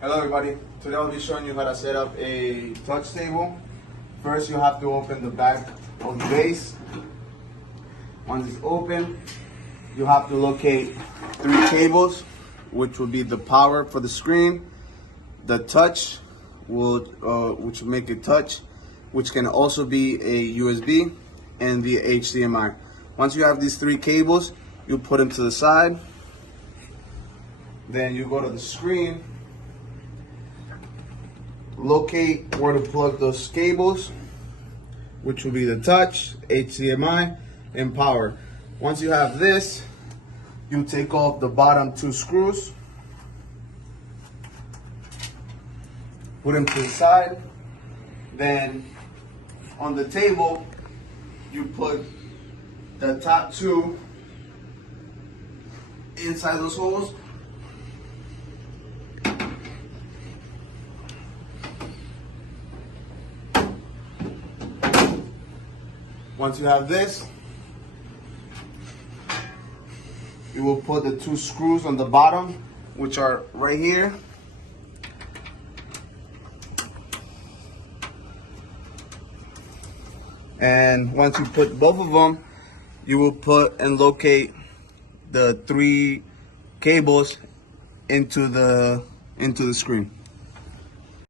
Hello everybody, today I'll be showing you how to set up a touch table. First you have to open the back of the base. Once it's open, you have to locate 3 cables, which will be the power for the screen, the touch, which will make it touch, which can also be a USB, and the HDMI. Once you have these 3 cables, you put them to the side. Then you go to the screen, locate where to plug those cables, which will be the touch, HDMI, and power. Once you have this, you take off the bottom 2 screws, put them to the side. Then on the table, you put the top 2 inside those holes. Once you have this, you will put the 2 screws on the bottom, which are right here. And once you put both of them, you will put and locate the 3 cables into the screen.